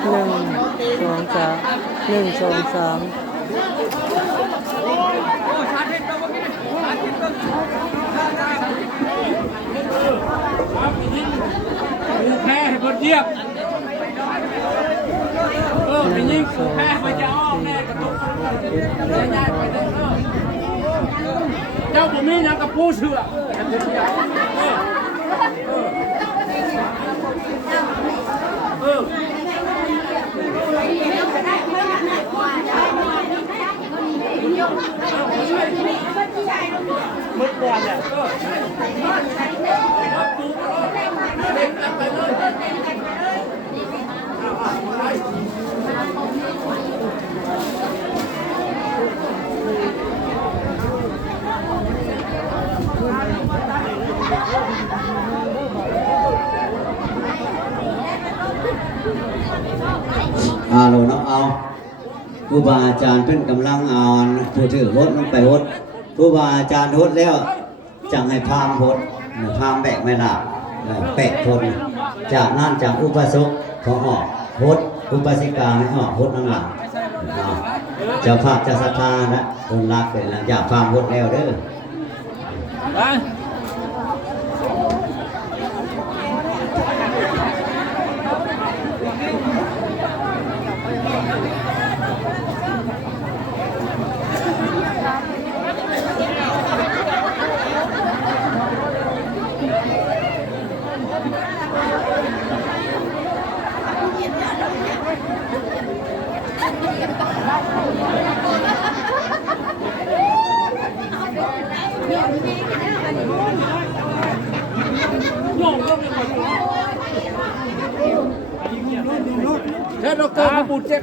1 2 3 แพ้ให้บนเยียบไปยิงแพ้ไปจะอ้อมแน่กระตุกเจ้าผมมีนะกับผู้เชื่อมึกบอลเนี่ยโหลเนาะเอาครูบาอาจารย์เพิ่นกำลังเอาผู้ถือรถลงไปรถครูบาอาจารย์รถแล้วจังให้พามรถพามแบกไม่หลับแปะคนจากนั่นจากอุปสกเขาออกรถอุปสิกาไม่ออกรถนั่งหลังเจ้าภาพเจ้าศรัทธานะคนรักเป็นหลังจากพามรถแล้วเด้อเชิญดอกเตอร์มาบุญเจ็บ